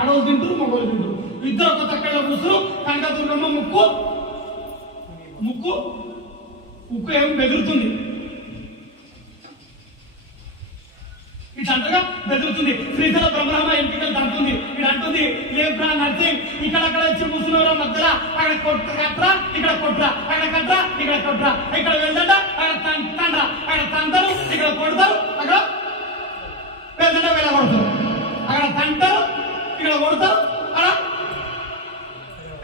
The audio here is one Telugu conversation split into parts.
ఆడవాళ్ళు తింటారు మగవాళ్ళు తింటారు. ఇద్దరు ఒక తక్కడ కూసురు కనకదుర్గమ్మ ముక్కు ముక్కు ముక్కు ఏం బెదురుతుంది. ఇట్లా అంటగా బెదురుతుంది. శ్రీశైల బ్రహ్మరామ ఎంపికలు తంటుంది ఇది అంటుంది ఏం ప్రా నర్సింగ్? ఇక్కడ అక్కడ వచ్చి ముసునూరు మధ్యలో అక్కడ కొట్ట కట్రా ఇక్కడ కొట్రా అక్కడ కట్రా ఇక్కడ కొట్రా. ఇక్కడ వెళ్ళట అక్కడ తండ్ర తండ్రా. అక్కడ తంటారు ఇక్కడ కొడతారు అక్కడ వెళ్ళట వెళ్ళగొడతారు అక్కడ తంటారు ఇక్కడ కొడతారు అక్కడ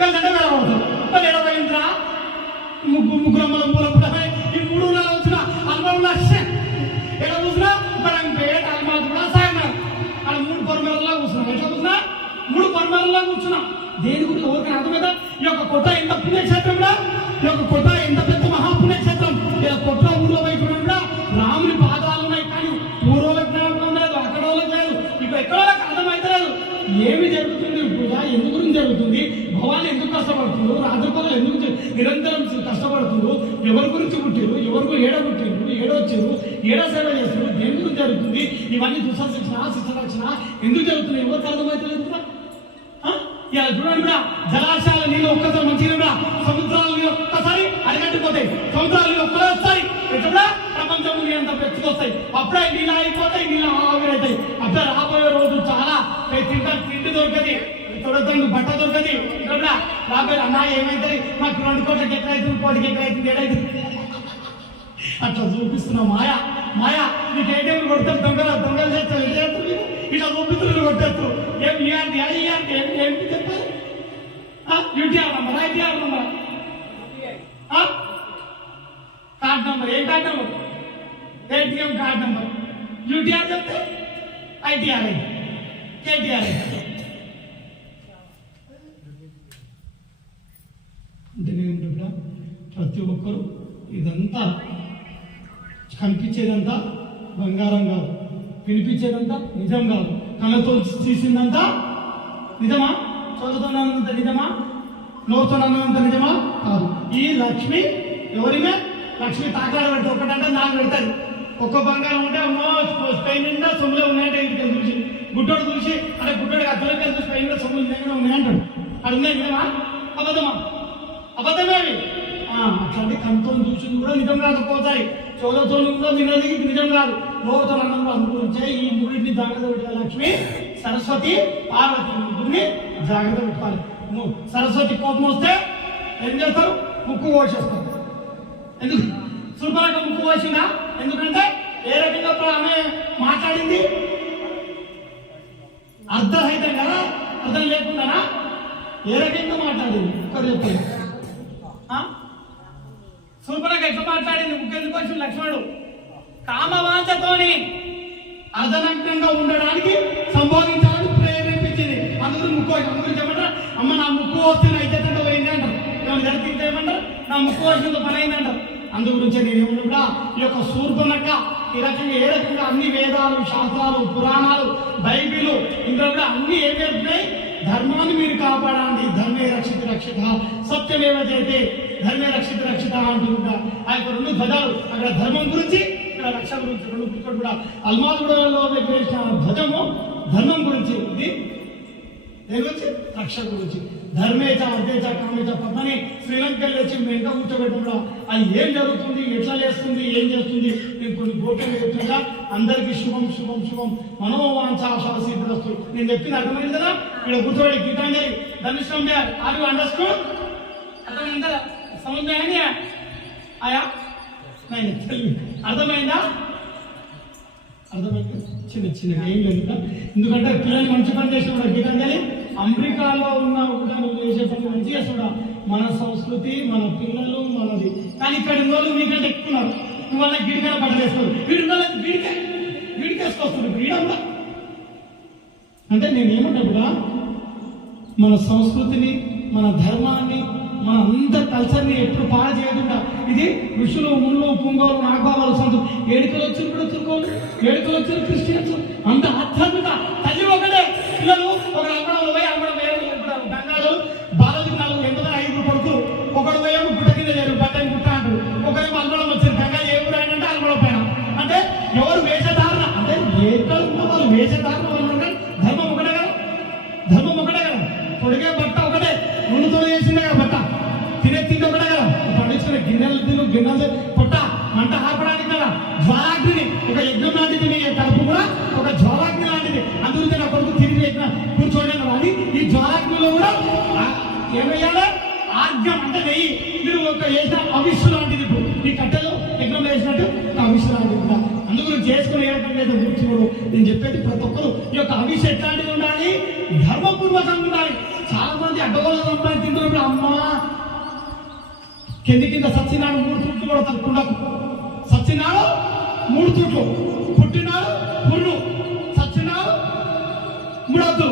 వెళ్దంట వెళ్ళగొడతారు మళ్ళీ ఎలా పోయిందిరా ముగ్గు ముగ్గురు మనం మూల పుట్టమని ఈ మూడు వచ్చిన అనుభవం లక్ష ఎలా చూసినా మనం పేట అల్మాజ్ కూడా సాయన్నారు. అలా మూడు పొరమేరలా కూర్చున్నాం. ఎట్లా కూర్చున్నా? మూడు పొరమేరలా కూర్చున్నాం. దేని గురించి ఎవరికి అర్థమైందా? ఈ యొక్క కొత్త ఎంత పుణ్యక్షేత్రం ఈ యొక్క కొత్త ఎంత పెద్ద మహాపుణ్యక్షేత్రం ఈ యొక్క కొట్ట ఊళ్ళో వైపు కూడా రాముని పాదాలు ఉన్నాయి కానీ పూర్వలకు జ్ఞాపకం లేదు అక్కడ వాళ్ళకి లేదు ఇక ఎక్కడ వాళ్ళకి అర్థమైతలేదు ఏమి జరుగుతుంది పూజ ఎందుకు గురించి జరుగుతుంది భవాన్ని ఎందుకు కష్టపడుతుండ్రు రాజగోపాలు ఎందుకు చే- నిరంతరం కష్టపడుతుండ్రు. ఎవరి గురించి పుట్టిరు ఎవరికో ఏడ పుట్టిరు ఏడ వచ్చారు? సేవ చేస్తారు దేని గురించి జరుగుతుంది? ఇవన్నీ దుసశిక్షణ శిక్షణ ఎందుకు జరుగుతుంది ఎవరికి అర్థమవుతలేదు కూడా. ఇలా చూడండి కూడా. జలాశయాల నీళ్ళు ఒక్కసారి మంచిగా కూడా. సముద్రాల నీళ్ళు ఒక్కసారి అరగట్టిపోతాయి సముద్రాల నీళ్ళు ఒక్కసారి ఎట్లా ప్రపంచం అంత పెంచుకొస్తాయి అప్పుడే నీళ్ళు అయిపోతాయి నీళ్ళు ఆవిరవుతాయి అప్పుడే రాబోయే రోజు చాలా. ఏ తింటా తిండి దొరకది. చూడొద్దు బట్ట దొరకది. నా పేరు అన్నా ఏమైతుంది నాకు రెండు కోట్లకి ఎక్కడ కోటికి ఎక్కడ ఏడైతుంది? అట్లా చూపిస్తున్నావు మాయా. మాయా నీకు ఏటీఎం కొడతారు దొంగలు దొంగలు చేస్తారు. ఏం ఇట్లా చూపిస్తున్నారు కొట్టేస్తారు. ఏం ఇలాంటి ఇలాంటి ఏం ఏంటి చెప్పారు? UTR number? ITR number? Card number ఏం card number? ATM card number. UTR చెప్తే? ఐటీఆర్ అయితే కేటీఆర్ అయితే అంటే నేను ప్రతి ఒక్కరు ఇదంతా కనిపించేదంతా బంగారం కాదు. వినిపించేదంతా నిజం కాదు. కళ్ళతో తీసిందంతా నిజమా? చదువుతున్నంత నిజమా? నోరుతున్నంత నిజమా? కాదు. ఈ లక్ష్మి ఎవరిమే లక్ష్మి తాకలాడ పెడితే ఒకటంటే నాకు పెడతారు. ఒక్క బంగారం ఉంటే అమ్మో స్పెయిన్ నిండా సొమ్ములే ఉన్నాయంటే ఇంటికి చూసి గుడ్డోడు చూసి అంటే గుడ్డోడు అద్దరికి చూసి స్పెయిన్ నిండా సొమ్ములు నిజంగా ఉన్నాయంటాడు. అది ఉన్నాయి నిజమా అబద్ధమా? అబద్ధమేవి అట్లాంటి కంతం చూసింది కూడా నిజం కాకపోతాయి చోదతో కూడా నిన్నది నిజం కాదు నోరుతో అన్నంలో అనుకుంటే ఈ మూడింటిని జాగ్రత్త పెట్టాలి లక్ష్మి. సరస్వతి పార్వతి ముగ్గురిని జాగ్రత్త పెట్టాలి. సరస్వతి కోపం వస్తే ఏం చేస్తారు? ముక్కు కోసేస్తారు. ఎందుకు? శుభ్రంగా ముక్కు కోసిందా? ఎందుకంటే ఏ రకంగా ఆమె మాట్లాడింది? అర్థరహితం కదా అర్థం లేకుండానా? ఏ రకంగా మాట్లాడింది? ఒకరు చెప్పండి. ఆ? శూర్పణఖ ఎట్లా మాట్లాడింది? ముఖ్యందుకు వచ్చిన లక్ష్మణుడు. కామవాంఛతోని అర్ధనగ్నంగా ఉండడానికి సంబోధించాలని ప్రేరేపించింది. అందరూ ముక్కు అందరూ చెప్పంటారు అమ్మ నా ముక్కు వస్తుంది అయితే పోయింది అంటారు. ఏమైనా జరిగితే ఏమంటారు? నా ముక్కు వచ్చిందో పని అయింది అంటారు. అందు గురించి నేను కూడా ఈ యొక్క శూర్పణక ఈ రకంగా ఏ రకంగా అన్ని వేదాలు శాస్త్రాలు పురాణాలు బైబిలు ఇందులో కూడా అన్ని ఏం ధర్మాన్ని మీరు కాపాడండి. ధర్మే రక్షిత రక్షిత సత్యమేవ చేతే ధర్మే రక్షిత రక్షిత అంటున్నా ఆ యొక్క రెండు ధ్వజాలు అక్కడ ధర్మం గురించి ఇక్కడ రక్ష గురించి రెండు ఇక్కడ కూడా అల్మాదుడలో వేసిన ధ్వజము ధర్మం గురించి ఉంది. దేని గురించి రక్ష గురించి ధర్మేచ అర్ధేచ కామేచ పద్మని శ్రీలంకలో వచ్చి వెంట కూర్చోబెట్టడం అది ఏం జరుగుతుంది ఎట్లా చేస్తుంది ఏం చేస్తుంది నేను కొన్ని గోట్లు చెప్తున్నా. అందరికీ శుభం శుభం శుభం. మనోవాంఛ సిద్ధరస్తు నేను చెప్పింది అర్థమైంది కదా? ఇక్కడ కూర్చోబెట్టి గీతాంజలి. ధనుష్యం చేయాలి ఆర్ యు అండర్స్టూడ్ అర్థమైంది? సముద్రాన్ని ఆయా? నేను అర్థమైందా? అర్థమైంది. చిన్న చిన్న ఏం లేదు ఎందుకంటే పిల్లలు మంచి పని చేసిన కూడా గీతాంజలి? అమెరికాలో ఉన్న కూడా నువ్వు చేసే పని మంచి చేస్తున్నా మన సంస్కృతి మన పిల్లలు మనది. కానీ ఇక్కడ ఉన్న వాళ్ళు నీకంటే ఎక్కున్నారు నువ్వు వాళ్ళ గిడికల పట్టలేస్తారు వీడి వాళ్ళకి వీడికే వీడికేసుకొస్తుంది వీడంతా అంటే నేను ఏమంటా కూడా మన సంస్కృతిని మన ధర్మాన్ని మన అంత కల్చర్ని ఎప్పుడు పాడ చేయకుండా ఇది ఋషులు ముళ్ళు పుంగోలు నాగబాబాలు సంతు ఏడుకలు వచ్చి కూడా తిరుకోలు ఏడుకలు వచ్చి క్రిస్టియన్స్. అంత ఆధ్యాత్మిక తల్లి అందుకు చేసుకుని ఏ కూర్చోడు నేను చెప్పేది ప్రతి ఒక్కరు ఈ యొక్క అవిస్సు ఎట్లాంటిది ఉండాలి ధర్మపూర్వకంగా ఉండాలి. చాలా మంది అడ్డగోలు సంపాదించి తింటున్నప్పుడు అమ్మా కింది కింద సత్యనాడు మూడు చుట్లు కూడా కుండకు సత్యనాడు మూడు చుట్లు పుట్టినాడు పుర్రు సత్యనాడు మూడొద్దు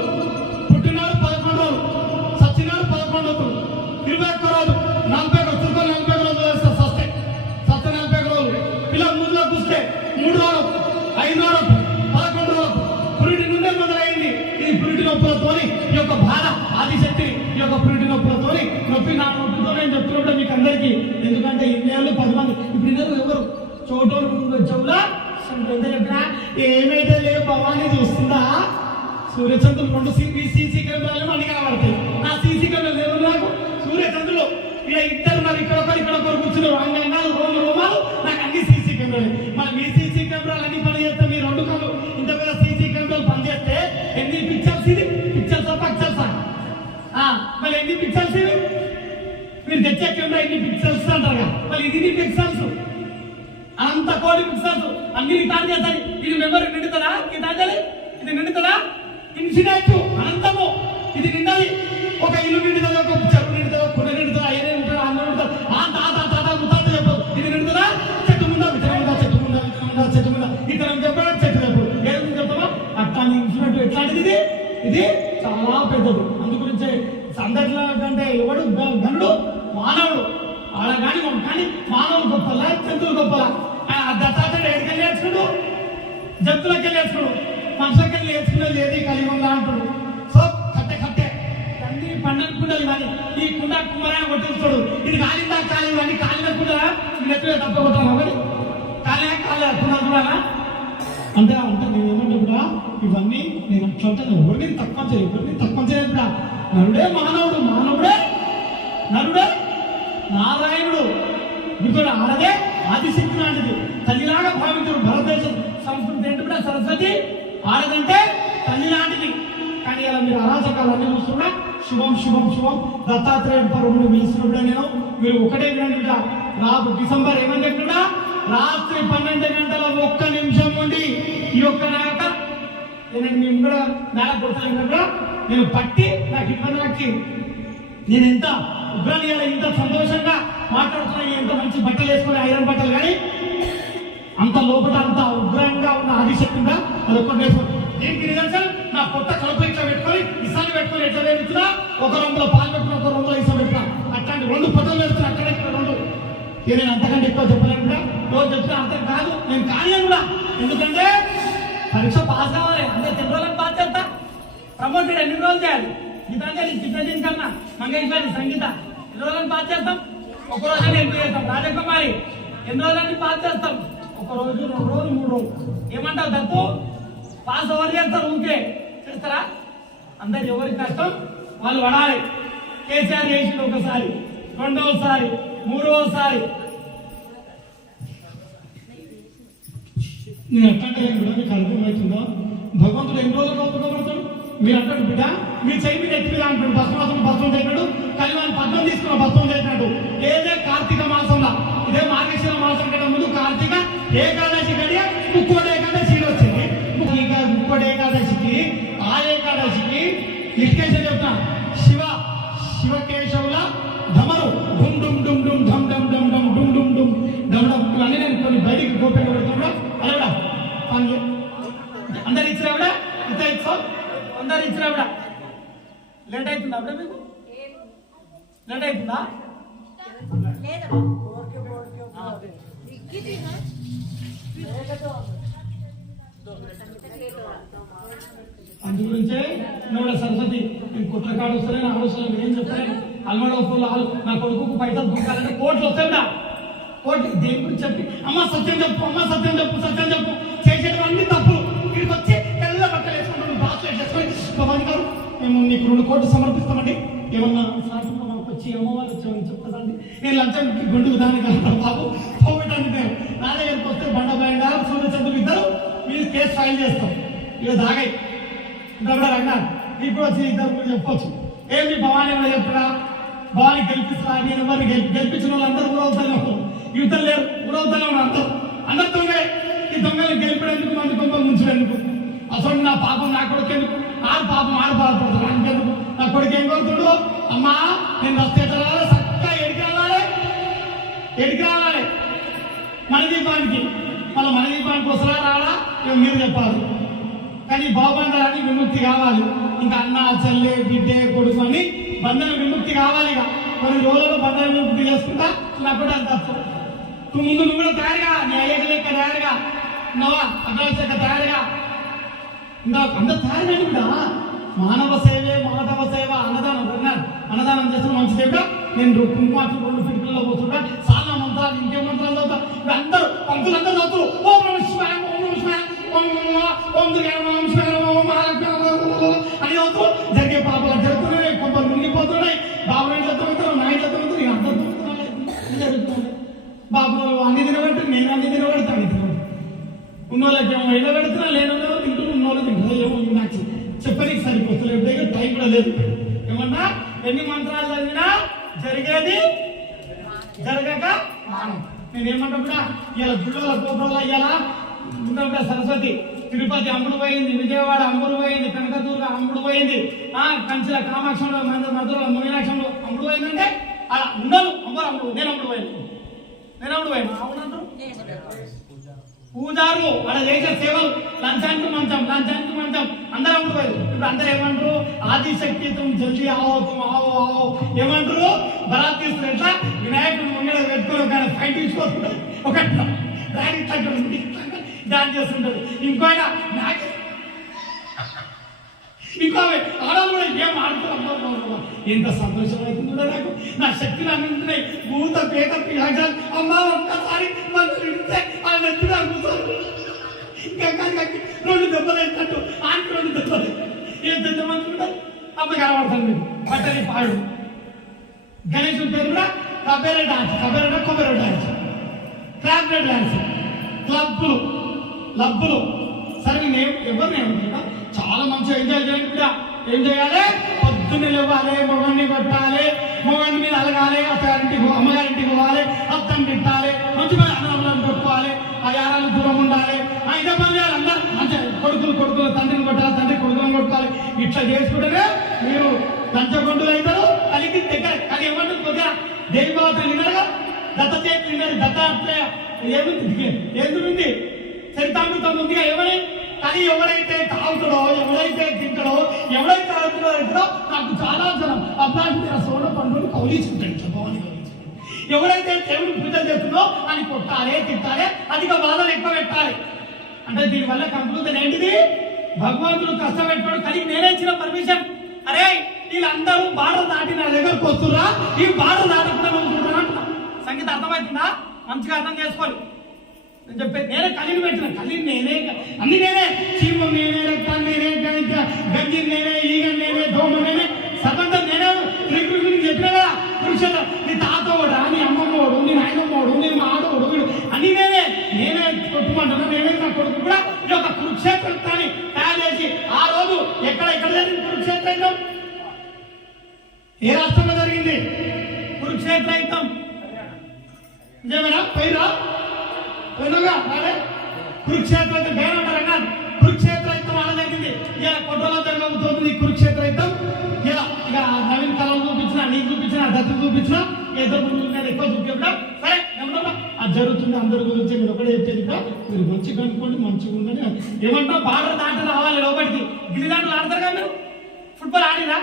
ఆదిశక్తి ఈ యొక్క పురిటి నొప్పులతో నొప్పి నా నొప్పితో నేను చెప్తుంటే మీకు అందరికీ ఎందుకంటే ఇన్నేళ్ళు పది మంది ఇప్పుడు ఇద్దరు ఎవరు? చోటోలు చెవులా? ఎంత చెప్పినా? ఏమైతే లేవు భవానీ చూస్తుందా? సూర్యచంద్రులు రెండు సీసీ కెమెరాలు అన్ని కనబడతాయి. నా సీసీ కెమెరాలు ఎవరు నాకు? సూర్యచంద్రులు. ఇలా ఇద్దరు మరి ఇక్కడ ఒకరు ఇక్కడ ఒకరు కూర్చున్నారు. అంగంగాలు రోమ రోమాలు. మరి ఎన్ని పిక్చర్స్ ఇవి? మీరు తెచ్చే కెమెరా ఎన్ని పిక్సల్స్ అంటారు మరి ఇది పిక్సల్స్ అంత కోడి పిక్సల్స్ అన్ని రికార్డ్ చేస్తాయి. ఇది మెమరీ నిండుతుందా? ఇది దాచాలి ఇది నిండుతుందా? ఇన్సిడెంట్ అనంతము. ఇది నిండాలి. ఒక ఇల్లు నిండుతుంది? ఒక చెరువు నిండుతుందా? కుడ నిండుతుందా? అయ్యే నిండుతుంది? అందరూ నిండుతుంది? ఆ తాత తాత ముత్తాత చెప్పు ఇది నిండుతుందా? చెట్టు ముందా? విత్తనం ఉందా చెట్టు ముందా? విత్తనం ఉందా చెట్టు ముందా? ఇతరం చెప్పాడు చెట్టు చెప్పు ఏదో చెప్తామా అట్లా ఇన్సిడెంట్ ఎట్లాంటిది ఇది? ఇది చాలా పెద్దది. అందు గురించి సందట్లో కంటే ఎవడు? గనుడు మానవుడు. ఆడ కానీ మనం కానీ మానవుడు గొప్పలా జంతువులు గొప్పలా దత్తాత్రేయుడు ఎక్కడికి నేర్చుకుడు జంతువులకి నేర్చుకుడు మనుషులకి నేర్చుకునేది ఏది కలిగి ఉందా అంటాడు. సో కట్టే కట్టే. అన్ని పండని కుండలు కానీ ఈ కుండ కుమ్మరాన్ని కొట్టిస్తాడు. ఇది కాలిందా కాలి కానీ కాలిన కుండలా? నెత్తులే తప్ప కొట్టాలి కాలే కాలే కుండ కూడా అంటే అంటే నేను ఏమంటే కూడా ఇవన్నీ నేను అట్లా ఎవరిని తక్కువ చేయ ఎవరిని తక్కువ చేయబడా నరుడే మానవుడు మానవుడే. నరుడే నారాయణుడు. ఇప్పుడు ఆడదే ఆదిశక్తి లాంటిది. తల్లిలాగా భావించడు భారతదేశ. సంస్కృతి ఏంటి కూడా సరస్వతి ఆడదంటే తల్లి లాంటిది. కానీ ఇలా మీరు అరాచకాలన్నీ చూస్తున్నా శుభం శుభం శుభం. దత్తాత్రేయ పరువును పిలిచినప్పుడు నేను. మీరు ఒకటే వినండి బిడ్డ రాదు డిసెంబర్ ఏమని చెప్తున్నా? రాత్రి పన్నెండు గంటల ఒక్క నిమిషం నుండి ఈ ఒక్క నాక నేను కూడా మేళ కొడతాను నేను పట్టి నాకు ఇబ్బంది వచ్చి నేను ఎంత ఉగ్రాన్ని ఇంత సంతోషంగా మాట్లాడుతున్నా ఎంత మంచి బట్టలు వేసుకుని ఐరన్ బట్టలు కానీ అంత లోపల అంత ఉగ్రంగా ఉన్న ఆదిశక్తిగా అది ఒక్కటి వేసుకుని దీనికి నిదర్శనం నా కొత్త కలుపు ఇట్లా పెట్టుకొని ఇసాన్ని పెట్టుకొని ఎట్లా వేస్తున్నా ఒక రొంగులో పాలు పెట్టుకుని ఒక రొంగులో ఇసా పెట్టుకున్నా. అట్లాంటి రెండు పొట్టలు వేస్తున్నా అక్కడ రెండు నేను అంతకంటే ఎక్కువ చెప్పలేను కూడా. రోజు చెప్తున్నా అంత కాదు నేను కానీ కూడా. ఎందుకంటే పరీక్ష పాస్ కావాలి అందరు ten రోజులకు పాస్ చేస్తా? ప్రమోటెడ్ ఎన్ని రోజులు చేయాలి? గీతాంజలి చిత్రజీన్ కన్నా మంగేశ్వరి సంగీత ఎన్ని రోజులను పాస్ చేస్తాం? ఒక రోజు ఎంపీ చేస్తాం. రాజకుమారి ఎన్ని రోజులని పాస్ చేస్తాం? ఒక రోజు రెండు రోజులు మూడు రోజులు. ఏమంటావు తప్పు? పాస్ ఎవరు చేస్తారు ఊకే చేస్తారా? అందరు ఎవరికి కష్టం? వాళ్ళు పడాలి. కేసీఆర్ చేసిండు ఒకసారి రెండవసారి మూడవసారి నేను ఎట్లంటే కూడా మీకు అర్థమవుతుందో భగవంతుడు ఎన్ని రోజులు కోపడతాడు మీరు అంటాడు బిడ్డ మీ చెయ్యి మీద ఎత్తిపోయి మీద అంటాడు భస్మాసం భస్మం చేసినాడు. కలివాని పద్మం తీసుకున్న భస్మం చేసినాడు. ఏదే కార్తీక మాసంలో? ఇదే మార్గశిర మాసం కంటే ముందు కార్తీక ఏకాదశి గడియ ముక్కోటి ఏకాదశి వచ్చింది. ముక్కోటి ఏకాదశికి ఆ ఏకాదశికి లిస్టేషన్ కొన్ని బయటికి గోప్యంగా పెడుతున్నా అలా పనులు అందరు ఇచ్చిరావిడ ఇంత ఇచ్చావు అందరు ఇచ్చిరావిడ లేట్ అవుతుందా అప్పుడే మీకు? లేట్ అవుతుందా? అందు గురించే నోడ సరస్వతి నేను కుట్రకాడు వస్తలేను? ఆలోచన ఏం చెప్తాను అల్మడ వస్తువులు నా కొడుకు పైసలు దూకాలంటే కోట్లు వస్తాయి కోట్లు దేని గురించి చెప్పి? అమ్మ సత్యం చెప్పు అమ్మ సత్యం చెప్పు సత్యం చెప్పు. చేసేటవన్నీ తప్పులు. ఇక్కడికి వచ్చి తెల్ల బట్టలు వేసుకుంటాడు బాస్ వేసేసుకొని భవాని గారు మేము నీకు రెండు కోట్లు సమర్పిస్తామండి. ఏమన్నా సాయంత్రం మాకు వచ్చి అమ్మవారు వచ్చామని చెప్తారండి నేను లంచం గుండు దాని కలుగుతాను బాబు. పోగొట్టండి నేను నా వస్తే బండ బయట సూర్యచంద్రులు ఇద్దరు. మీరు కేసు ఫైల్ చేస్తాం. ఇక దాగాయి ఇప్పుడు రంగా ఇప్పుడు వచ్చి ఇద్దరు కూడా చెప్పొచ్చు. ఏమి భవానీ ఎవరు చెప్పరా భవానీ గెలిపిస్తా నేను ఎవరిని గెలి గెలిపించిన వాళ్ళందరూ కూడా ఉన్నారు యువతలు లేరు ఊరవుతూనే ఉన్నారు అందరూ అందరు ఈ దొంగలు గెలిపేందుకు మంది కొంప ముంచేందుకు. అసలు నా పాపం నా కొడుకు ఎందుకు ఆరు పాపం ఆరు బాధపడుతుంది ఎందుకు నా కొడుకు ఏం కొడుతుడు? అమ్మా నేను రస్తే రావాలి చక్కగా ఎడికి రావాలి ఎడికి రావాలి మన దీపానికి మళ్ళీ మన దీపానికి వస్తారా రాడా ఇక మీరు చెప్పాలి. కానీ బాబంధరాన్ని విముక్తి కావాలి. ఇంకా అన్న చెల్లె బిడ్డే కొడుకు అని బంధన విముక్తి కావాలి ఇక. కొన్ని రోజులు బంధన విముక్తి చేసుకుంటా? నాకు కూడా అంత నువ్వు ముందు నువ్వు కూడా తయారుగా నీ అయ్యక లెక్క తయారుగా నువ్వా అడ్డాల చెక్క తయారుగా ఇంకా అందరు తయారుగా కూడా మానవ సేవే మానవ సేవ అన్నదానం అన్నారు అన్నదానం చేసిన మంచి దేవుడా నేను కుంకుమాట్లు రెండు ఫిటికల్లో పోతుంటా చాలా మంత్రాలు ఇంకే మంత్రాలు చదువుతా? అందరూ పంతులు అందరూ చదువుతారు. ఓం నమ శివాయ ఓం నమ శివాయ ఓం నమ ఓం దుర్గా ఓం ఉన్నోళ్ళకి ఏమో పెడుతున్నా లేనోళ్ళు తింటూ ఉన్నోళ్ళు తింటున్నా నాకు చెప్పడానికి సరిపోతలేదు దగ్గర టైం కూడా లేదు. ఏమన్నా? ఎన్ని మంత్రాలు చదివినా జరిగేది జరగక మానం. నేను కూడా ఇలా గుళ్ళల గోపురాలు అయ్యాలా? ఉంటాం కదా సరస్వతి. తిరుపతి అమ్ముడు పోయింది విజయవాడ అమ్ముడు పోయింది కనకదూర్గ అమ్ముడు పోయింది. ఆ కంచిల కామాక్షంలో మంద మధుర మీనాక్షంలో అమ్ముడు పోయిందంటే? అలా ఉండదు అమ్మరు అమ్ముడు నేను అమ్ముడు పోయాను. నేను అమ్ముడు పోయాను. అవునంటారు పూజారులు వాళ్ళ చేసే సేవలు. లంచానికి మంచం లంచానికి మంచం. అందరూ అమ్ముడుపోయారు ఇప్పుడు అందరూ ఏమంటారు? ఆదిశక్తి తుమ్ జల్దీ ఆవో తుమ్ ఆవో ఆవో. ఏమంటారు? బరాత్ తీసుకుని ఎట్లా వినాయకుడు ముంగడ పెట్టుకోరు కానీ ఫైట్ తీసుకోరు ఒక దాని తగ్గ దాన్ని చేస్తుంటారు ఇంకో ఆయన నాకు ఇంకా ఆడవాళ్ళు కూడా ఏం ఆడుతున్నారు ఎంత సంతోషం అవుతుందో నాకు. నా శక్తులు అందింటున్నాయి భూత పేద పిలాచాలు అమ్మ ఒక్కసారి మందులు ఇడితే ఆ నెత్తి నాకు కూర్చోరు. రెండు దెబ్బలు అయినట్టు. ఆంటీ రెండు దెబ్బలు. ఏ దెబ్బ మంది అమ్మ కనబడుతుంది. మీకు బట్టని పాడు. గణేశుడి పేరు కూడా కబేర డాన్స్. కబేర కొబ్బెర డాన్స్. Club dance. క్లబ్బులు. లబ్బులు. సరే నేను ఎవరిని ఏమంటున్నా? చాలా మంచిగా ఎంజాయ్ చేయండి కూడా ఏం చేయాలి? పొద్దున్నే లేవాలి మొగన్ని కొట్టాలి మొగన్ని మీద అలగాలి అత్తగారింటికి అమ్మగారింటికి పోవాలి అత్తని తిట్టాలి మంచి అన్నదమ్ములను కొట్టుకోవాలి ఆ యారాలు దూరం ఉండాలి ఆ పని చేయాలి అందరూ మంచిగా కొడుకులు కొడుకులు తండ్రిని కొట్టాలి తండ్రి కొడుకులను కొట్టుకోవాలి. ఇట్లా చేసుకుంటేనే మీరు లంచగొండులు అవుతారు కలిగి దగ్గర కలిగి ఏమంటుంది కొద్దిగా దేవి బాబు విన్నారుగా దత్త చేతి విన్నారు దత్త ఏముంది? ఏముంది? ఎందుకుంది చరితామృతం ఉందిగా ఏమని? కానీ ఎవరైతే తాగుతాడో ఎవరైతే తింటాడో ఎవరైతే తాగుతాడో నాకు చాలా జనం అట్లాంటి మీద సోడ పండుగ కౌలించుకుంటాడు చెప్పమని ఎవరైతే దేవుడు పూజ చేస్తుందో అని కొట్టాలి తిట్టాలి అధిక బాధలు ఎక్కువ పెట్టాలి. అంటే దీనివల్ల కంక్లూజన్ ఏంటిది? భగవంతుడు కష్టపెట్టాడు కానీ నేనే ఇచ్చిన పర్మిషన్ అరే వీళ్ళందరూ బార్డర్ దాటి నా దగ్గరకు వస్తురా ఈ బార్డర్ దాటకుండా ఉంటున్నా సంగీత అర్థమవుతుందా? మంచిగా అర్థం చేసుకోవాలి. నేను చెప్పేది నేనే కలిని పెట్టిన కలిని నేనే అన్ని నేనే. చీమ నేనే రక్తాన్ని నేనే గంజి నేనే ఈగ నేనే దోమ నేనే. సతంతం నేనే. శ్రీకృష్ణుడికి చెప్పిన కదా పురుషుడు నీ తాత ఓడా నీ అమ్మమ్మోడు నీ నాయనమ్మోడు నీ మాడోడు వీడు అన్ని నేనే. నేనే కొట్టుకుంటున్నా నేనే నా కొడుకు కూడా ఈ యొక్క కురుక్షేత్రాన్ని తయారు చేసి ఆ రోజు ఎక్కడ ఎక్కడ జరిగింది కురుక్షేత్ర యుద్ధం ఏ రాష్ట్రంలో జరిగింది? కురుక్షేత్ర యుద్ధం నిజమేనా పోయినగా రాలే కురుక్షేత్ర యుద్ధం పేరంటారు అన్నారు కురుక్షేత్ర యుద్ధం ఆడ జరిగింది ఇలా కొట్టలో జరగబోతుంది కురుక్షేత్ర యుద్ధం ఇలా ఇక నవీన్ కళలు చూపించిన నీకు చూపించిన దత్తు చూపించిన ఇద్దరు ముందు నేను ఎక్కువ చూపించా సరే అది జరుగుతుంది అందరి గురించి మీరు ఒకటే చెప్పేది మీరు మంచిగా అనుకోండి మంచిగా ఉందని ఏమంటావు భారత దాటి రావాలి లోపలికి. గిల్లిదాంట్లు ఆడతారు కదా మీరు? ఫుట్బాల్ ఆడినా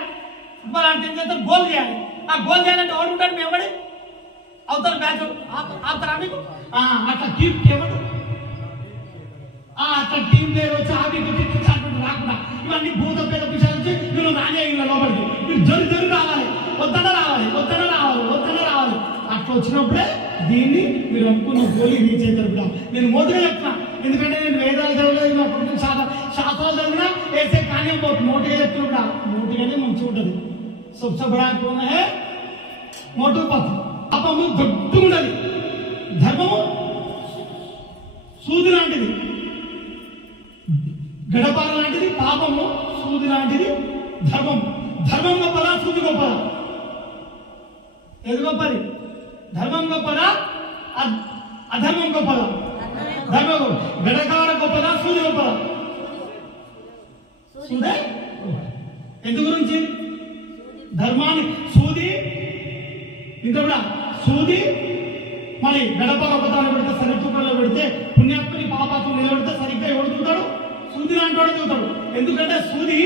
ఫుట్బాల్ ఆడితే ఏం చేస్తారు? గోల్ చేయాలి. ఆ గోల్ చేయాలంటే ఎవడు ఉంటాడు మీ ఎవడి? అవతల బ్యాచ్ ఆపుతారా మీకు? అట్లా టీం ఎవడు అట్లా టీం ప్లేయర్ వచ్చి ఆగి రాకుండా ఇవన్నీ భూత పేద పిచ్చాలు వచ్చి మీరు రానే ఇలా లోపలికి. మీరు జరు జరు రావాలి. వద్దన రావాలి వద్దన రావాలి వద్దన రావాలి. అట్లా వచ్చినప్పుడే దీన్ని మీరు అనుకున్న గోలి నీ అయితే నేను మొదలు చెప్తున్నా ఎందుకంటే నేను వేదాలు చదివిన శాతం శాతాలు చదివినా వేసే కానీ పోటీ మోటుగా చెప్తున్నా మోటుగానే మంచిగా ఉంటుంది. శుభ్రపడానికి ఉన్నే మోటు పాపం పాపము దొడ్డు ఉండదు ధర్మము సూది లాంటిది. గడపార లాంటిది పాపము సూది లాంటిది ధర్మం. ధర్మం గొప్పదా సూది గొప్పదా ఏది గొప్పది ధర్మం గొప్పదా అ- అధర్మం గొప్పదా ధర్మం గొప్ప- గడకార గొప్పదా సూది గొప్పదా సూదే ఎందు గురించి ధర్మాన్ని సూది ఇంకా కూడా సూది మరి గడప గొప్పతాలు పెడితే సరితూకంలో పెడితే పుణ్యాత్మని పాపాత్మ నిలబెడితే సరిగ్గా ఎవడు చూతాడు సూది లాంటి వాడు చూతాడు ఎందుకంటే సూది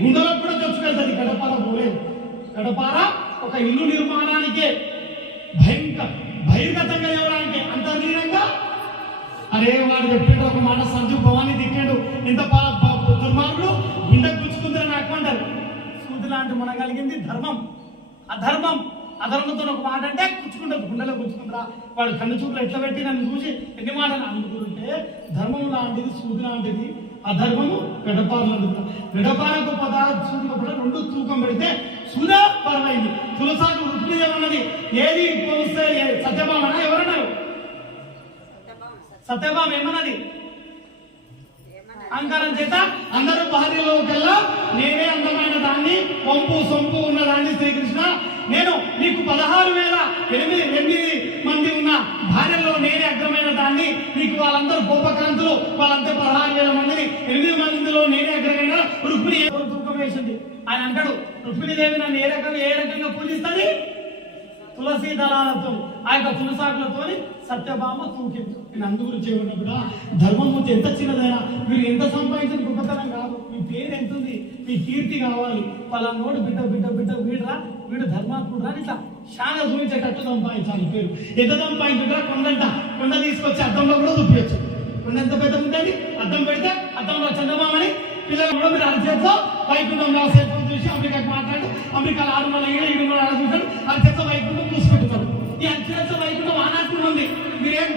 గుండెలకు కూడా తెచ్చుకెళ్తుంది గడపాల పోలేదు గడపార ఒక ఇల్లు నిర్మాణానికే భయంకర బహిర్గతంగా ఇవ్వడానికి అంతర్లీనంగా అరే వాడు చెప్పాడు ఒక మాట సంజు భవాని తిట్టాడు. ఇంత దుర్మార్గుడు గుండెకు గుచ్చుకుందని నాకు అంటారు. సూది లాంటి మన కలిగింది ధర్మం. అధర్మం. అధర్మంతో ఒక మాట అంటే గుచ్చుకుంటుంది. గుండెలో గుచ్చుకుంటారా వాడు కన్ను చూపులు ఎట్లా పెట్టి నన్ను చూసి ఎన్ని మాటలు అనుకుంటుంటే ధర్మం లాంటిది సూది లాంటిది అధర్మము ధర్మము లాంటిది పెడపారకు గొప్పదా రెండు తూకం పెడితే సుధా పరమైంది. తులసాకు వృత్తి ఏమన్నది? ఏది కొలిస్తే సత్యభామన? ఎవరన్నారు? సత్యభామ ఏమన్నది? అహంకారం చేత అందరూ భార్యలోకెల్లా నేనే అందమైన దాన్ని పంపు సొంపు ఉన్న దాన్ని శ్రీకృష్ణ నేను నీకు పదహారు వేల ఎనిమిది ఎనిమిది మంది ఉన్న భార్యల్లో నేనే అగ్రమైన దాన్ని. నీకు వాళ్ళందరూ గోపకాంతులు వాళ్ళంతా పదహారు వేల ఎనిమిది మందిలో నేనే అగ్రమైన రుక్మిణి దుఃఖం తూకం వేసింది ఆయన అంటాడు రుక్మిణీదేవి నన్ను ఏ రకంగా ఏ రకంగా పూజిస్తుంది? తులసి దళాలతో ఆ యొక్క తులసాకులతో సత్యభామ తూకింది నేను అందు గురించి ఏమన్నా ధర్మం గురించి ఎంత చిన్నదైనా మీరు ఎంత సంపాదించిన గొప్పతనం కాదు. మీ పేరు ఎంత ఉంది మీ కీర్తి కావాలి. పలానోడు బిడ్డ బిడ్డ బిడ్డ వీడరా వీడు ధర్మాత్ముడు రా ఇట్లా చాలా చూపించేటట్టు సంపాదించాలి పేరు. ఎంత సంపాదించుంటా కొండంట. కొండ తీసుకొచ్చి అర్థంలో కూడా చూపించచ్చు ఉన్నంత ఎంత పెద్ద ఉంటుంది? అర్థం పెడితే అర్థంలో చందమామని పిల్లలు కూడా మీరు అరచేత్తో వైకుంఠంలో సెల్ ఫోన్ చూసి అమెరికాకి మాట్లాడు. అమెరికాలో ఆరు వందల ఏడు ఏడు వందల ఆరు చూసాడు అరచేత్తో వైకుంఠం చూసుకుంటున్నారు ఈ అరచేత్తో వైకుంఠం ఆనాత్మ ఉంది. మీరేం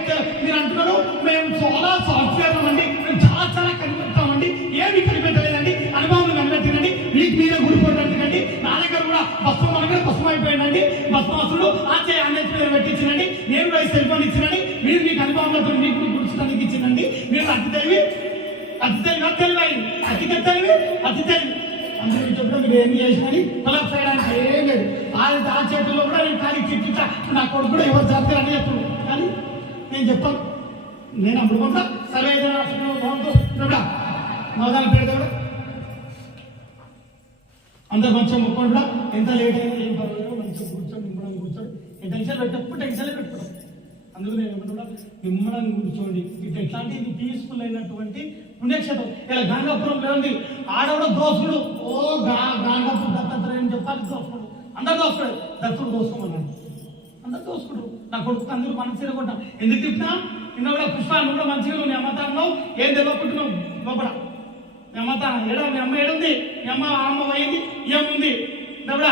మీరు అంటున్నారు మేము చాలా సాఫ్ట్వేర్ అండి మేము చాలా చాలా కనిపెడతామండి. ఏమి కనిపెట్టలేదండి. అనుభవం కనిపెట్టినండి మీకు మీరే గురిపోయినట్టుకండి నా దగ్గర కూడా భస్మం అనగా భస్మం అయిపోయిందండి. భస్మాసుడు ఆ అన్నింటి పెట్టించినండి నేను కూడా సెల్ ఫోన్ ఇచ్చినండి. అతి తెలివి అతి తెలివి అతి తెలివి అతి తెలివి అందరూ చెప్పడం మీరు ఏం చేసినని కొలాప్స్ చేయడానికి ఏం లేదు. ఆ ఆ చేతుల్లో కూడా నేను కానీ చిట్టిట్లా నా కొడుకు కూడా ఎవరు చేస్తారు అని చెప్తున్నాను కానీ నేను చెప్పాను. నేను అప్పుడు కొంత సర్వే భవంతో ఇప్పుడు నవదాలు అందరు కొంచెం మొక్కలు ఎంత లేట్ అయినా ఏం పర్వాలేదు. మంచిగా కూర్చొని నిమ్మడం కూర్చొని. టెన్షన్ పెట్టప్పుడు టెన్షన్ పెట్టుకోవడం అందుకు నేను కూడా నిమ్మడం కూర్చోండి ఇట్లా ఎట్లాంటి ఇది పీస్ఫుల్ అయినటువంటి పుణ్యక్షేత్రం. ఇలా గంగాపురం ఉంది. ఆడవడం దోసుడు. ఓ గా దత్తాత్రేయ అని చెప్పాలి. దోసుకుడు అందరు దోసుకుడు దత్తుడు దోసుకోమన్నాడు అందరు దోసుకుడు నా కొడుకు అందరూ మనసు తిరగొట్టాం ఎందుకు తిప్పినా నిన్న కూడా పుష్ప నువ్వు కూడా మంచిగా నువ్వు నీ అమ్మతాన్నావు ఏం తెలియకుంటున్నావు లోపల. మీ ఏడా? మీ అమ్మ ఏడుంది? మీ అమ్మ అమ్మ పోయింది ఏముంది? ఉంది దేవుడా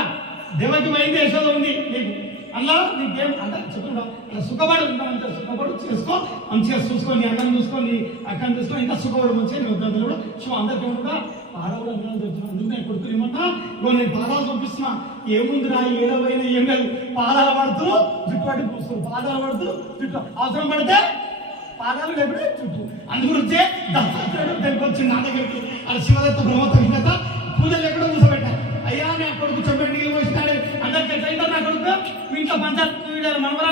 దేవకి పోయింది యశోద ఉంది. నీకు. అందులో నీకేం అంటే చెప్తున్నా అలా సుఖపడు ఇంకా మంచిగా సుఖపడు చేసుకో. మంచిగా చూసుకో నీ అక్కని చూసుకో నీ అక్కని చూసుకో ఇంకా సుఖపడు మంచిగా నీ వద్ద కూడా సో అందరికీ కూడా పాదాలు అన్నాను చెప్తున్నా. అందుకు నేను కొడుకు ఏమన్నా? ఇగో నేను పాదాలు చూపిస్తున్నా ఏముందిరా ఏడవైనా ఏం లేదు పాదాలు పడుతూ జుట్టు పట్టి పూస్తారు పాదాలు పడుతూ జుట్టు అవసరం పడితే పాదాలు లేపితే చుట్టూ అందుగురించే దత్తాత్రేయుడు తెలిపొచ్చింది నా దగ్గరికి అది శివదత్త బ్రహ్మత పూజలు ఎక్కడ కూర్చోబెట్టారు అయ్యా నా కొడుకు చెప్పండి నీళ్ళు పోసినాడు అందరికి ఎట్లా అయిందో నా కొడుకు మీ ఇంట్లో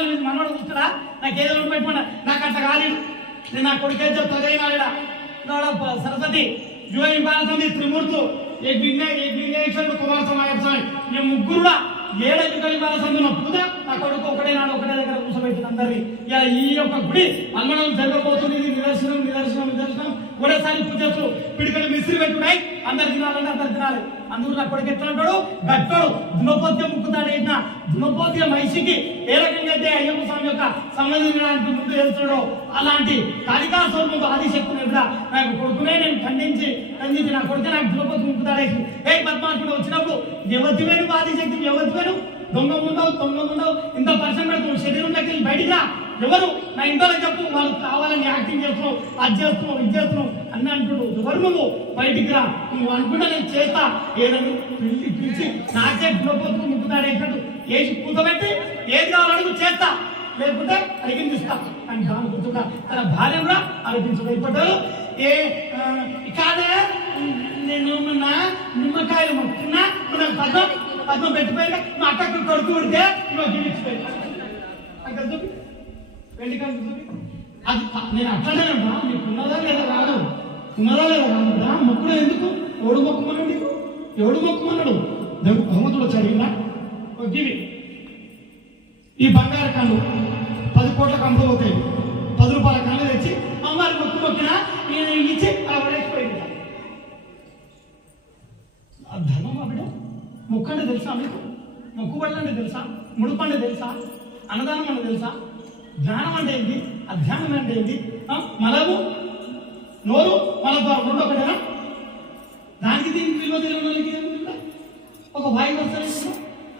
పంచాయతీ మనవరాలు మీ మనవడు చూస్తారా నాకు ఏదైనా పెట్టుకున్నా నాకు అంత కాలేదు నేను నా కొడుకే ఏం సరస్వతి యువ బాలసంది త్రిమూర్తు ఏ ఏ విఘ్నేశ్వరుడు కుమారస్వామి స్వామి మేము ముగ్గురుడా ఏడైదు కలిపాల సందున పూజ నా కొడుకు ఒకటే నాడు ఒకటే దగ్గర కూర్చోబెట్టిన అందరినీ. ఇలా ఈ యొక్క గుడి అన్మనం జరగబోతుంది ఇది నిదర్శనం నిదర్శనం. నిదర్శనం ఒకటేసారి పూజలు పిడికలు మిస్త్రి పెట్టున్నాయి. అందరు తినాలంటే అందరు తినాలి. అందుకు అక్కడికి కొడుకు ఎట్లా ఉంటాడు గట్టడు దునపోత్యం ముక్కుతాడైనా దునపోత్య మహిషికి ఏ రకంగా అయితే అయ్యప్ప స్వామి యొక్క సంబంధించడానికి ముందు వెళ్తాడో అలాంటి కాళికాస్వరూపంతో ఆదిశక్తిని కూడా నాకు కొడుకునే నేను ఖండించి ఖండించి నా కొడుకు నాకు దునపోతు ముక్కుతాడేసి ఏ పద్మాత్ముడు వచ్చినప్పుడు ఎవరివేను ఆదిశక్తి ఎవరివేను దొంగ ఉండవు దొంగ ఉండవు ఇంత పరిశ్రమ పెడుతున్నావు శరీరంలోకి వెళ్ళి బయటికి రా. ఎవరు? నా ఇంట్లో చెప్పు వాళ్ళు కావాలని యాక్టింగ్ చేస్తున్నావు అది చేస్తున్నావు ఇది చేస్తున్నావు. అన్న అంటుడు ధర్మము బయటికి రా. నువ్వు అనుకుంటా నేను చేస్తా ఏదని పిలిచి పిలిచి నాకే దునపోతు ముక్కుతాడేసినట్టు వేసి కూతబెట్టి ఏది కావాలనుకు చేస్తా. లేకపోతే అడిగింది ఇస్తా అని దాని గుర్తుగా తన భార్య కూడా ఆలోచించబడిపడ్డారు ఏ కాదే నేను మొన్న నిమ్మకాయలు మొక్కున్నా మన పద్మ పద్మ పెట్టిపోయాక మా అక్కకు కొడుకు ఉడితే నువ్వు జీవించిపోయి అక్కడ చూపి. వెళ్ళి కనుక చూపి. అది నేను అట్లనే ఉన్నా నీకున్నదా లేదా రాదు. ఉన్నదా రా మొక్కుడు ఎందుకు? ఎవడు మొక్కుమన్నాడు? నీకు ఎవడు మొక్కుమన్నాడు? దేవుడు భగవంతుడు చదివినా గివి. ఈ బంగారు కళ్ళు పది కోట్ల కమ్ములు పోతాయి. పది రూపాయల కళ్ళు తెచ్చి అమ్మారి మొక్కు మొక్కినా నేను ఇచ్చి ఆ ధర్మం బిడ్డ? మొక్కు అంటే తెలుసా మీకు? మొక్కుబడులు అంటే తెలుసా? ముడుపు అంటే తెలుసా? అన్నదానం అంటే తెలుసా? జ్ఞానం అంటే ఏంటి? అధ్యానం అంటే ఏంటి? ఆ, నోరు మల ద్వారా రెండు ఒకటేనా దానికి దీనికి విలువ తెలియడానికి ఒక వాయి వస్తారు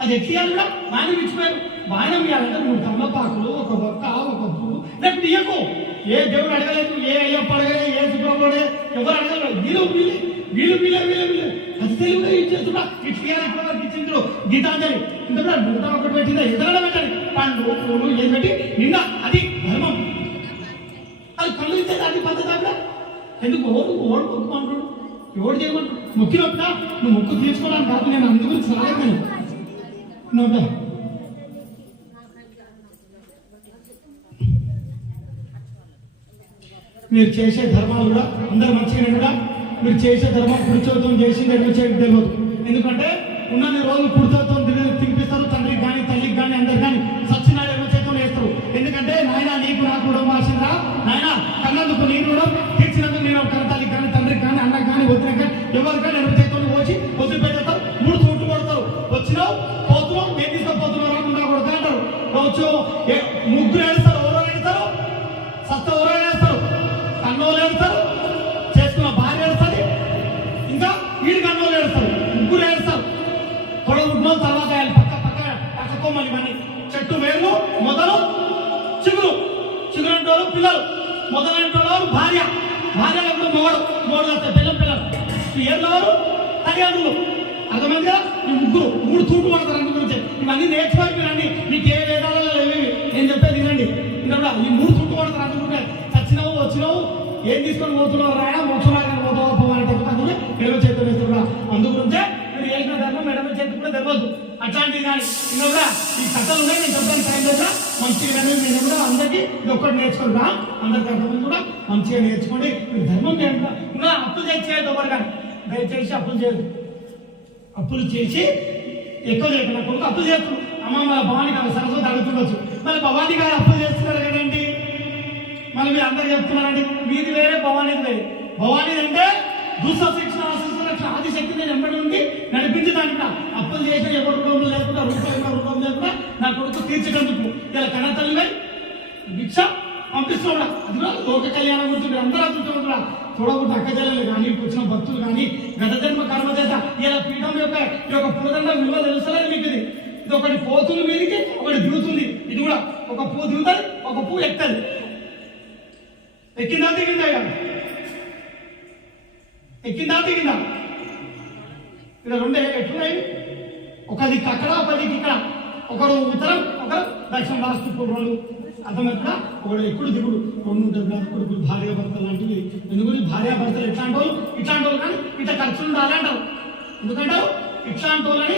అది ఎట్లా కూడా వాయనం ఇచ్చిపోయారు వాయనం ఇవ్వాలంటే మూడు తమలపాకులు ఒక ఒక్క ఒక పువ్వు. లేకపోతే ఇయ్యకు ఏ దేవుడు అడగలేదు ఏ అయ్యప్ప అడగలేదు ఏ సుబ్రహ్మణ్యుడు ఎవరు అడగలేదు. వీళ్ళు వీళ్ళు వీళ్ళు వీళ్ళు వీళ్ళు వీళ్ళు. అది తెలుగుగా ఇచ్చేస్తున్నా ఇట్లా ఇప్పటి వరకు ఇచ్చిండ్రు. గీతాంజలి. ఇంత నూట ఒకటి పెట్టిందా? ఎదురడ పెట్టండి పండ్లు పూలు ఏం పెట్టి నిన్న అది ధర్మం. అది కళ్ళు ఇచ్చేది అది పద్ధతి అక్కడ ఎందుకు ఓడు ఓడు మొక్కుమంటాడు ఎవడు చేయమంటాడు? మొక్కినప్పుడా నువ్వు మొక్కు తీర్చుకోవడానికి కాదు నేను అందు గురించి మీరు చేసే ధర్మాలు కూడా అందరు మంచిగా కూడా మీరు చేసే ధర్మం పురుచోత్వం చేసింది ఎక్కడ చేయడం తెలియదు. ఎందుకంటే ఉన్నన్ని రోజులు పురుచోత్వం తినిపిస్తారు తండ్రికి కానీ తల్లికి కానీ అందరు కానీ సత్యనారాయణ ఎడమ చేతం వేస్తారు. ఎందుకంటే నాయన నీకు నాకు కూడా వాసిందా నాయన కన్నందుకు నేను కూడా ఎవరికైనా ఎడమ చేతం పోసి వదిలిపెడతారు మూడు చుట్టూ కొడతారు. వచ్చినావు పోతున్నావు నేను తీసుకుపోతున్నావు అనుకుంటా కొడతా అంటారు. వచ్చు ఏ- ముగ్గురు ఏడుస్తారు ఎవరో ఏడుతారు సత్త ఎవరో ఏడుస్తారు? కన్నోలు ఏడుతారు చేసుకున్న భార్య ఏడుస్తుంది? ఇంకా వీడి కన్నోలు ఏడుస్తారు ముగ్గురు ఏడుస్తారు. తొడగుడ్లో తర్వాత పక్క పక్క పక్కకోమని కొమ్మలు చెట్టు వేరు మొదలు చిగురు. చిగురు అంటారు పిల్లలు మొదలంటే భార్య. భార్య లేకపోతే మొగడు మొగడు వస్తాయి పిల్లలు పిల్లలు తల్లిదండ్రులు అర్థమైందిగా మీ ముగ్గురు మూడు తూట్లు పడతారు అందు గురించి ఇవన్నీ నేర్చుకోవాలి మీరు మీరండి మీకు ఏ వేదాలలో లేవి నేను చెప్పేది వినండి. ఇంకా ఈ మూడు తూట్లు పడతారు అందుకుంటే చచ్చినావు వచ్చినావు ఏం తీసుకొని పోతున్నావు రాయా? మోక్షమార్గం పోతావు పోవాలని అందుకే ఎడమ చేతులు వేస్తున్నా అందు మీరు వేసిన ధర్మం ఎడమ చేతి కూడా తెలియదు అట్లాంటిది కానీ ఇంకా కూడా ఈ కథలు ఉన్నాయి నేను చెప్తాను. టైం దగ్గర మంచిగా కానీ మీరు కూడా అందరికీ ఇది ఒక్కటి నేర్చుకుంటా అందరికీ అర్థం కూడా మంచిగా నేర్చుకోండి. మీరు ధర్మం ఏంటో ఇంకా అప్పు తెచ్చేది చేయదు ఎవరు కానీ. దయచేసి అప్పులు చేయదు అప్పులు చేసి ఎక్కువ చేయకుండా కొడుకు అప్పులు చేస్తున్నాడు అమ్మ మన భవానీ గారు సరస్వతి అడుగుతుండొచ్చు. మరి భవానీ గారు అప్పులు చేస్తున్నారు కదండి మళ్ళీ మీరు అందరు చెప్తున్నారండి మీది వేరే భవానీది వేరే. భవానీ అంటే దుస్స శిక్షణ అశిక్షణ రక్షణ ఆది శక్తి నేను ఎంబడి ఉంది నడిపించదంట అప్పులు చేసిన ఎవరు రూపం లేకుండా రూపం రూపం లేకుండా నా కొడుకు తీర్చేటందుకు ఇలా కన్నతల్లివై భిక్ష పంపిస్తున్నా అది కూడా లోక కళ్యాణం గురించి అందరూ అదుకుంటున్నా చూడకుండా అక్క కానీ వచ్చిన భక్తులు కానీ గత జన్మ కర్మ చేత ఇలా పీఠం యొక్క ఈ యొక్క పురదండ విలువ తెలుసలేదు మీకు ఇది. ఇది ఒకటి పోతుంది మీదికి ఒకటి దిగుతుంది. ఇది కూడా ఒక పువ్వు దిగుతుంది ఒక పువ్వు ఎక్కుతుంది ఎక్కిందా దిగిందా ఇక? ఎక్కిందా దిగిందా? ఇక్కడ రెండు ఎట్లున్నాయి? ఒకది అక్కడ ఒక ఇక్కడ. ఒకరు ఉత్తరం ఒకరు దక్షిణ రాష్ట్ర అర్థమవుతుందా? ఒకడు ఎక్కుడు దిగుడు రెండు కొడుకులు భార్య భర్తలు లాంటివి ఎందుకంటే భార్య భర్తలు ఎట్లాంటి వాళ్ళు ఇట్లాంటి వాళ్ళు కానీ ఇట్లా ఖర్చులు ఉండాలి అంటారు ఎందుకంటారు ఇట్లాంటి వాళ్ళని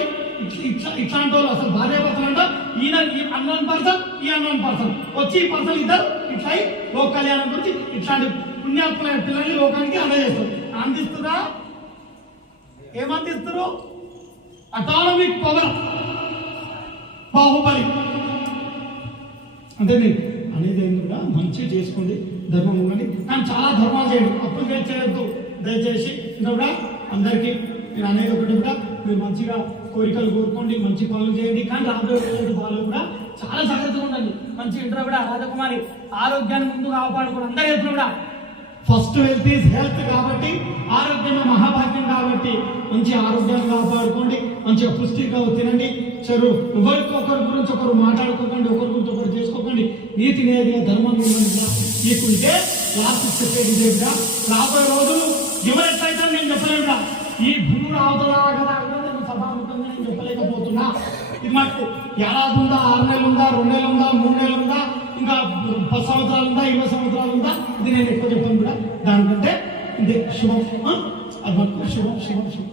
ఇట్లా ఇట్లాంటి వాళ్ళు అసలు భార్య భర్తలు అంటారు ఈయన ఈ అన్నోన్ పర్సన్ ఈ అన్నోన్ పర్సన్. వచ్చి ఈ పర్సన్ ఇద్దరు ఇట్లా లోక కళ్యాణం గురించి ఇట్లాంటి పుణ్యాత్మైన పిల్లల్ని లోకానికి అందజేస్తారు. అందిస్తుందా ఏమందిస్తారు? Autonomic power Bahubali. అంతే అనేది కూడా మంచిగా చేసుకోండి ధర్మం ఉండండి. కానీ చాలా ధర్మాలు చేయండి అప్పులు చేయొద్దు దయచేసి ఇంకా కూడా అందరికీ నేను అనేది ఒకటి కూడా మీరు మంచిగా కోరికలు కోరుకోండి మంచి పనులు చేయండి. కానీ రాబోయే రోజుల వాళ్ళు కూడా చాలా జాగ్రత్తగా ఉండండి. మంచి ఇంటర్ కూడా రాజకుమారి ఆరోగ్యాన్ని ముందు కాపాడుకోండి. అందరూ ఎప్పుడు కూడా. ఫస్ట్ హెల్త్ ఈజ్ హెల్త్ కాబట్టి ఆరోగ్యమే మహాభాగ్యం కాబట్టి మంచి ఆరోగ్యాన్ని కాపాడుకోండి మంచిగా పుష్టిగా తినండి. చెరు ఎవరికి ఒకరి గురించి ఒకరు మాట్లాడుకోకండి ఒకరి గురించి ఒకరు చేసుకోకండి. నీతి నేదిగా ధర్మం తీసుకుంటే లాస్ట్ చెప్పేది ఇదేగా రాబోయే రోజులు ఎవరెట్లయితే నేను చెప్పలేదురా ఈ భూమి అవుతుందా కదా నేను సభాముఖంగా నేను చెప్పలేకపోతున్నా. ఇది మాకు ఏడాది ఉందా ఆరు నెలలు ఉందా రెండు నెలలు ఉందా మూడు నెలలు ఉందా ఇంకా పది సంవత్సరాలు ఉందా ఇరవై సంవత్సరాలు ఉందా ఇది నేను ఎక్కువ చెప్పాను కూడా. దానికంటే ఇదే శుభం. అది మాకు శుభం శుభం శుభం.